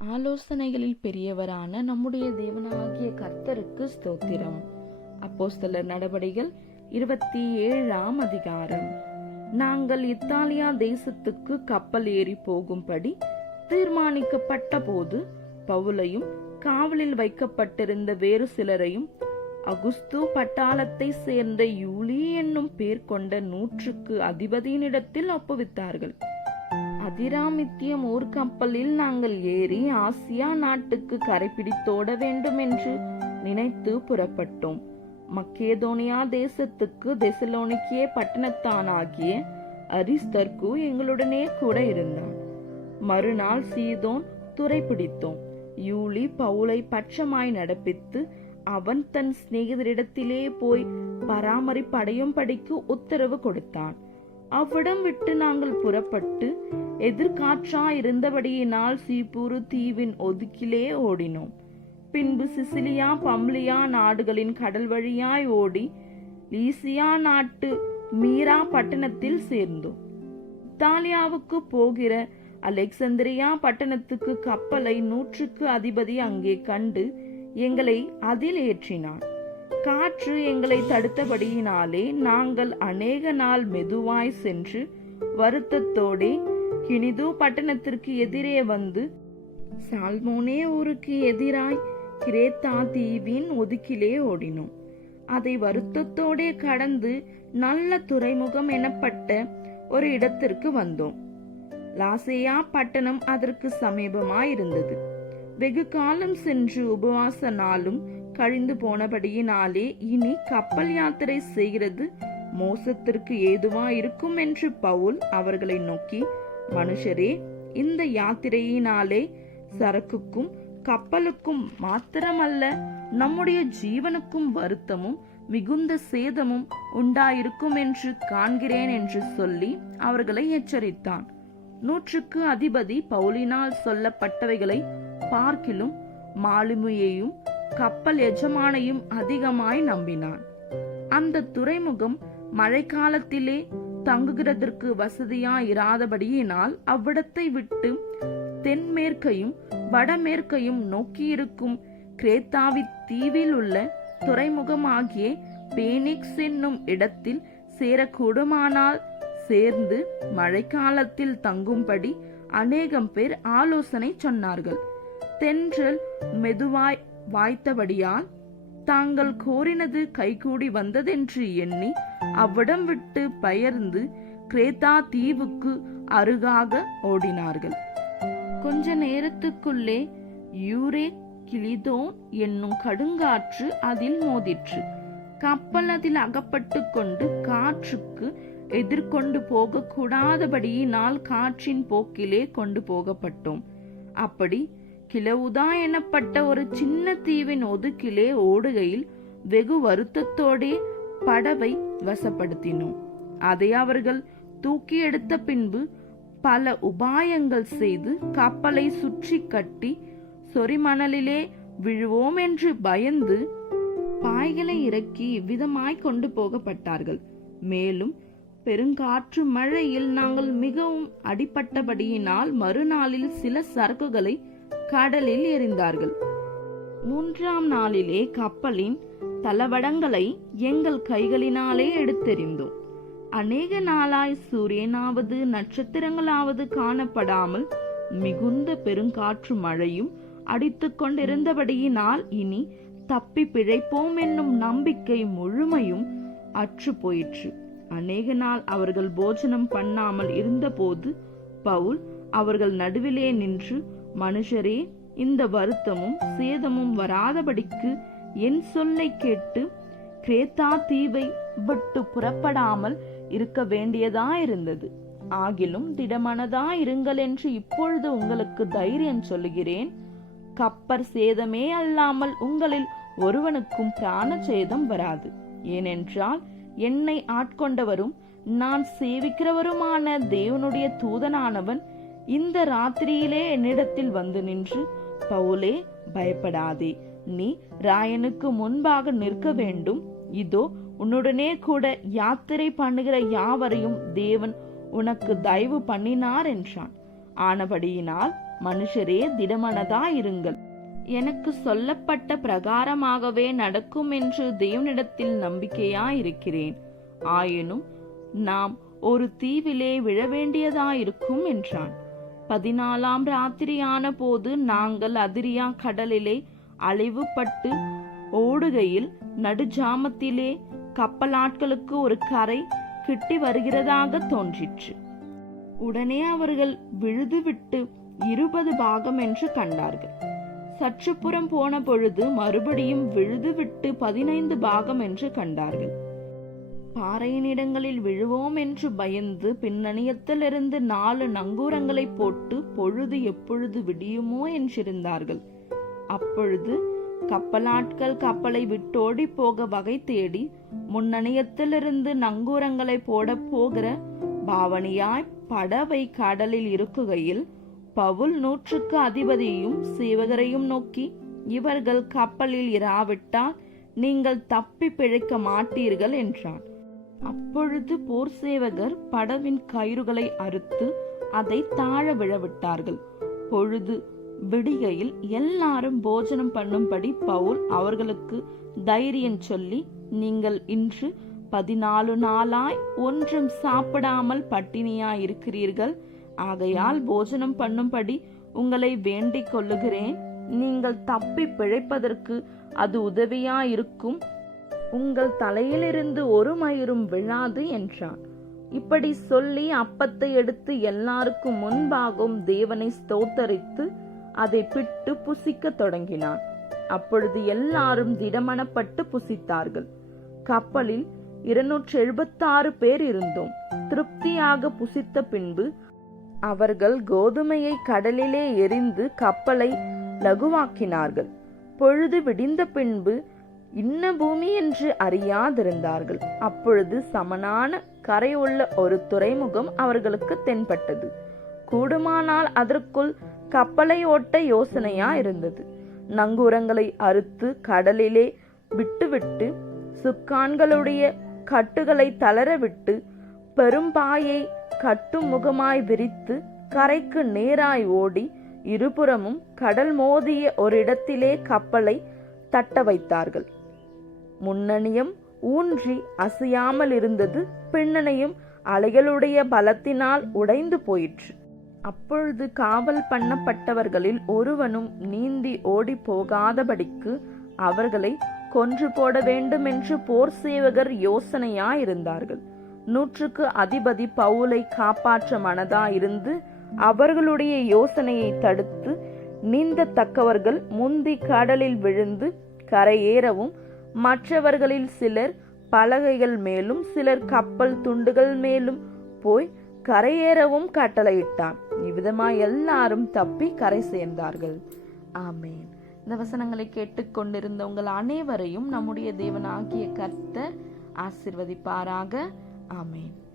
ஆலோசனைகளில் பெரியவரான நம்முடைய தேவனாகிய கர்த்தருக்கு ஸ்தோத்திரம். அப்போஸ்தலர் நடவடிகள் இருபத்தி ஏழாம் அதிகாரம். நாங்கள் இத்தாலியா தேசத்துக்கு கப்பல் ஏறி போகும்படி தீர்மானிக்கப்பட்ட போது பவுலையும் காவலில் வைக்கப்பட்டிருந்த வேறு சிலரையும் அகுஸ்து பட்டாளத்தை சேர்ந்த யூலி என்னும் பேர் கொண்ட நூற்றுக்கு அதிபதியினிடத்தில் ஒப்புவித்தார்கள். அதிராமித்தியம் ஊர்கப்பலில் நாங்கள் ஏறி ஆசியா நாட்டுக்கு கரைபிடித்தோட வேண்டும் என்று நினைத்து புறப்பட்டோம். மக்கேதோனியா தேசத்துக்கு தெசலோனிக்கே பட்டணத்தானாகிய அரிஸ்தர்கு எங்களுடனே கூட இருந்தான். மறுநாள் சீதோன் துறை பிடித்தோம் யூலி பவுலை பட்சமாய் நடப்பித்து அவன் தன் சிநேகிதரிடத்திலே போய் பராமரிப்படையும் படிக்கு உத்தரவு கொடுத்தான். அவ்விடம் விட்டு நாங்கள் புறப்பட்டு எதிர்காற்றா இருந்தபடியினால் சீப்பூரு தீவின் ஒதுக்கிலே ஓடினோம். பின்பு சிசிலியா பம்லியா நாடுகளின் கடல் வழியாய் ஓடி லீசியா நாட்டு மீரா பட்டணத்தில் சேர்ந்தோம். இத்தாலியாவுக்கு போகிற அலெக்சந்திரியா பட்டணத்துக்கு கப்பலை நூற்றுக்கு அதிபதி அங்கே கண்டு எங்களை அதில் ஏற்றினான் காற்று எங்களை தடுத்தபடியினாலே நாங்கள் அநேக நாள் மெதுவாய் சென்று வருத்தத்தோடே கினிது பட்டணத்திற்கு எதிரே வந்து சால்மோனே ஊருக்கு எதிராய் கிரேத்தா தீவின் ஒதுக்கிலே ஓடினோம். அதை வருத்தத்தோடே கடந்து நல்ல துறைமுகம் எனப்பட்ட ஒரு இடத்திற்கு வந்தோம். லாசேயா பட்டணம் அதற்கு சமீபமாயிருந்தது. வெகு காலம் சென்று உபவாச நாளும் கழிந்து போனபடியினாலே இனி கப்பல் யாத்திரை செய்கிறது மோசத்திற்கு ஏதுவா இருக்கும் என்று பவுல் அவர்களை நோக்கி மனுஷரே இந்த யாத்திரையினாலே சரக்குக்கும் கப்பலுக்கும் மாத்திரமல்ல நம்முடைய ஜீவனுக்கும் வருத்தமும் மிகுந்த சேதமும் உண்டாயிருக்கும் என்று காண்கிறேன் என்று சொல்லி அவர்களை எச்சரித்தான். நூற்றுக்கு அதிபதி பவுலினால் சொல்லப்பட்டவைகளை பார்க்கிலும் மாலுமியையும் கப்பல் எஜமானையும் அதிகமாய் நம்பினான். அந்த துறைமுகம் மழைக்காலத்திலே தங்குகிறதற்கு வசதியா இராதபடியினால் அவ்விடத்தை விட்டு தென்மேற்கையும் வடமேற்கையும் நோக்கியிருக்கும் கிரேத்தாவி தீவில் உள்ள துறைமுகமாகிய பேனிக்ஸ் என்னும் இடத்தில் சேரக்கூடுமானால் சேர்ந்து மழைக்காலத்தில் தங்கும்படி அநேகம் பேர் ஆலோசனை சொன்னார்கள். தென்றல் மெதுவாய் வாய்த்தபடியால் தாங்கள் கோரினது கைகூடி வந்ததென்று எண்ணி அவ்விடம் விட்டு பெயர்ந்து கிரேத்தா தீவுக்கு அருகாக ஓடினார்கள். கொஞ்ச நேரத்துக்குள்ளே யூரே கிளிதோன் என்னும் கடுங்காற்று அதில் மோதிற்று. கப்பல் அதில் அகப்பட்டு கொண்டு காற்றுக்கு எதிர்கொண்டு போகக்கூடாதபடியினால் காற்றின் போக்கிலே கொண்டு போகப்பட்டோம். அப்படி கிளவுதா எனப்பட்ட ஒரு சின்ன தீவின் ஒதுக்கிலே ஓடுகையில் வெகு வருத்தத்தோடே படவை வசப்படுத்தினோம். அதை அவர்கள் தூக்கி எடுத்த பின்பு பல உபாயங்கள் செய்து கப்பலை சுற்றி கட்டி சொரிமணலிலே விழுவோம் என்று பயந்து பாய்களை இறக்கி இவ்விதமாய் கொண்டு போகப்பட்டார்கள். மேலும் பெருங்காற்று மழையில் நாங்கள் மிகவும் அடிபட்டபடியினால் மறுநாளில் சில சரக்குகளை கடலில் எறிந்தார்கள் மூன்றாம் நாளிலே கப்பலின் தளவடங்களை எங்கள் கைகளினாலே எடுத்தெறிந்தோம். அநேக நாளாய் சூரியனாவது நட்சத்திரங்களாவது காணப்படாமல் மிகுந்த பெருங்காற்று மழையும் அடித்து கொண்டிருந்தபடியினால் இனி தப்பி பிழைப்போம் என்னும் நம்பிக்கை முழுமையும் அற்று போயிற்று. அநேக நாள் அவர்கள் போஜனம் பண்ணாமல் இருந்தபோது பவுல் அவர்கள் நடுவிலே நின்று மனுஷரே இந்த வருத்தமும் சேதமும் வராதபடிக்கு என் சொல்லை கேட்டு கிரேத்தா தீவை விட்டு புறப்படாமல் இருக்க வேண்டியதாயிருந்தது. ஆகிலும் திடமனதா இருங்கள் என்று இப்பொழுது உங்களுக்கு தைரியம் சொல்லுகிறேன். கப்பர் சேதமே அல்லாமல் உங்களில் ஒருவனுக்கும் பிராண சேதம் வராது. ஏனென்றால் என்னை ஆட்கொண்டவரும் நான் சேவிக்கிறவருமான தேவனுடைய தூதனானவன் இந்த ராத்திரியிலே என்னிடத்தில் வந்து நின்று பவுலே பயப்படாதே. நீ ராயனுக்கு முன்பாக நிற்க வேண்டும். இதோ உன்னுடனே கூட யாத்திரை பண்ணுகிற யாவரையும் தேவன் உனக்கு தயவு பண்ணினார் என்றான். ஆனபடியினால் மனுஷரே திடமனதாயிருங்கள். எனக்கு சொல்லப்பட்ட பிரகாரமாகவே நடக்கும் என்று தேவனிடத்தில் நம்பிக்கையாயிருக்கிறேன். ஆயினும் நாம் ஒரு தீவிலே விழ வேண்டியதாயிருக்கும் என்றான். பதினாலாம் ராத்திரியான போது நாங்கள் அதிரியா கடலிலே அழிவுபட்டு ஓடுகையில் நடுஜாமத்திலே கப்பலாட்களுக்கு ஒரு கரை கிட்டி வருகிறதாக தோன்றிற்று. உடனே அவர்கள் விழுதுவிட்டு இருபது பாகம் என்று கண்டார்கள். சற்றுப்புறம் போன பொழுது மறுபடியும் விழுதுவிட்டு பதினைந்து பாகம் என்று கண்டார்கள். பாறையினிடங்களில் விழுவோம் என்று பயந்து பின்னணியத்திலிருந்து நாலு நங்கூரங்களை போட்டு பொழுது எப்பொழுது விடியுமோ என்றிருந்தார்கள். அப்பொழுது கப்பலாட்கள் கப்பலை விட்டோடி போக வகை தேடி முன்னணியத்திலிருந்து நங்கூரங்களை போட போகிற பாவனியாய் படவை கடலில் இருக்குகையில் பவுல் நூற்றுக்கு அதிபதியும் சீவகரையும் நோக்கி இவர்கள் கப்பலில் இராவிட்டால் நீங்கள் தப்பி பிழைக்க மாட்டீர்கள் என்றான். அப்பொழுது போர் சேவகர் படவின் கயிறுகளை அறுத்து அதை தாழ விழவிட்டார்கள். பொழுது விடிகையில் எல்லாரும் போஜனம் பண்ணும்படி பவுல் அவர்களுக்கு தைரியம் சொல்லி நீங்கள் இன்று பதினாலு நாளாய் ஒன்றும் சாப்பிடாமல் பட்டினியாய் இருக்கிறீர்கள் ஆகையால் போஜனம் பண்ணும்படி உங்களை வேண்டிக் கொள்ளுகிறேன். நீங்கள் தப்பி பிழைப்பதற்கு அது உதவியாயிருக்கும். உங்கள் தலையிலிருந்து ஒரு மயிரும் விழாது என்றான். இப்படி சொல்லி அப்பத்தை எடுத்து எல்லாருக்கும் முன்பாகவும் தேவனை ஸ்தோத்தரித்து அதை பிட்டு புசிக்கத் தொடங்கினான். அப்பொழுது எல்லாரும் திடமனப்பட்டு புசித்தார்கள். கப்பலில் இருநூற்றி எழுபத்தாறு பேர் இருந்தோம். திருப்தியாக புசித்த பின்பு அவர்கள் கோதுமையை கடலிலே எரிந்து கப்பலை லகுவாக்கினார்கள். பொழுது விடிந்த பின்பு இன்ன பூமி என்று அறியாதிருந்தார்கள். அப்பொழுது சமனான கரையுள்ள ஒரு துறைமுகம் அவர்களுக்கு தென்பட்டது. கூடுமானால் அதற்குள் கப்பலை ஓட்ட யோசனையா இருந்தது. நங்கூரங்களை அறுத்து கடலிலே விட்டுவிட்டு சுக்கான்களுடைய கட்டுகளை தளரவிட்டு பெரும்பாயை கட்டும் முகமாய் விரித்து கரைக்கு நேராய் ஓடி இருபுறமும் கடல் மோதிய ஒரு இடத்திலே கப்பலை தட்ட வைத்தார்கள் முன்னணியும் ஊன்றி அசையாமல் இருந்தது பின்னணியும் அலைகளுடைய பலத்தினால் உடைந்து போயிற்று. அப்பொழுது காவல் பண்ணப்பட்டவர்களில் ஒருவனும் நீந்தி ஓடி போகாதபடிக்கு அவர்களை கொன்று போட வேண்டுமென்று போர் சேவகர் யோசனையாயிருந்தார்கள். நூற்றுக்கு அதிபதி பவுலை காப்பாற்ற மனதாயிருந்து அவர்களுடைய யோசனையை தடுத்து நீந்தத்தக்கவர்கள் முந்தி கடலில் விழுந்து கரையேறவும் மற்றவர்களில் சிலர் பலகைகள் மேலும் சிலர் கப்பல் துண்டுகள் மேலும் போய் கரையேறவும் கட்டளையிட்டான். இவ்விதமாய் எல்லாரும் தப்பி கரை சேர்ந்தார்கள். ஆமேன். இந்த வசனங்களை கேட்டுக்கொண்டிருந்த உங்கள் அனைவரையும் நம்முடைய தேவனாகிய கர்த்தர் ஆசிர்வதிப்பாராக. ஆமேன்.